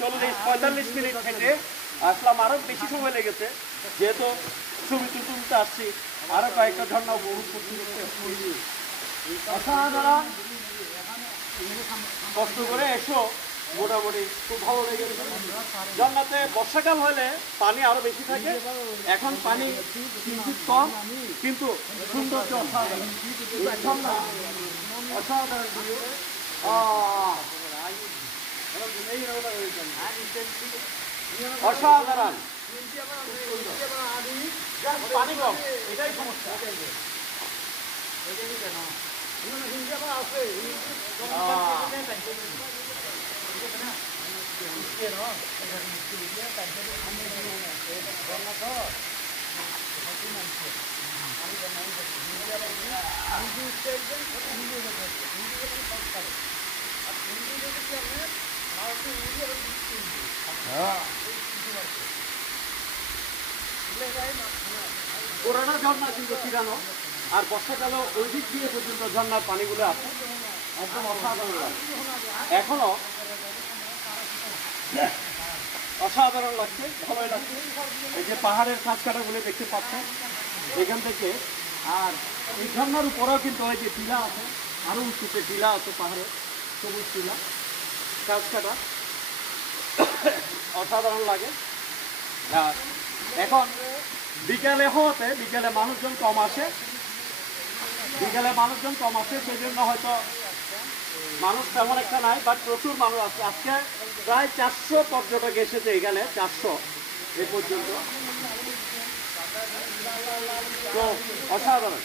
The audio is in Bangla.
40-45 মিনিট হেঁটে আসলাম, আরো বেশি সময় লেগেছে যেহেতু ছবি তুলতে আসছি। আরো কয়েকটা ঝর্ণা উপভোগ করতে অসাধারণ। কষ্ট করে এসো, মোটামুটি খুব ভালো লেগেছে। ঝর্ণাতে বর্ষাকাল হলে পানি আরো বেশি থাকে, এখন পানি কিঞ্চিত কম, কিন্তু সৌন্দর্য অসাধারণ। অসাধারণ অসাধারণ, পানি কম, এটাই সমস্যা। পুরানো ঝর্ণা কিন্তু ছিটানো, আর বর্ষাকালে ওই দিক দিয়ে পর্যন্ত ঝর্ণার পানিগুলো আছে, একদম অসাধারণ লাগে। এখনো অসাধারণ লাগছে, ভালোই লাগছে। এই যে পাহাড়ের কাছ কাটাগুলো দেখতে পাচ্ছেন এখান থেকে, আর এই ঝর্ণার উপরেও কিন্তু ওই যে টিলা আছে, আরো উঁচুতে টিলা আছে পাহাড়ে, সবুজ টিলা, কাছ কাটা, অসাধারণ লাগে। আর এখন বিকালে হতে বিকালে মানুষজন কম আসে, সেই জন্য হয়তো মানুষ তেমন একটা নাই, বাট প্রচুর মানুষ আছে। আজকে প্রায় 400 পর্যটক এসেছে এখানে, 400 এ পর্যন্ত। তো অসাধারণ।